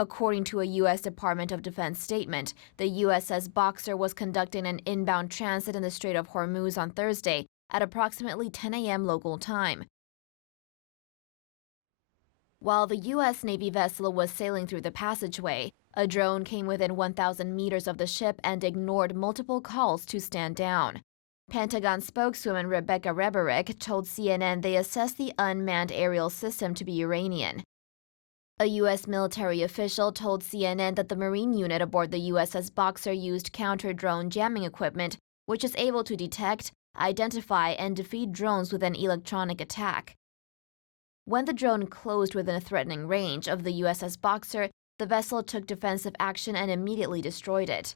According to a U.S. Department of Defense statement, the USS Boxer was conducting an inbound transit in the Strait of Hormuz on Thursday at approximately 10 a.m. local time. While the U.S. Navy vessel was sailing through the passageway, a drone came within 1,000 meters of the ship and ignored multiple calls to stand down. Pentagon spokeswoman Rebecca Rebarich told CNN they assessed the unmanned aerial system to be Iranian. A U.S. military official told CNN that the Marine unit aboard the USS Boxer used counter-drone jamming equipment, which is able to detect, identify, and defeat drones with an electronic attack. When the drone closed within a threatening range of the USS Boxer, the vessel took defensive action and immediately destroyed it.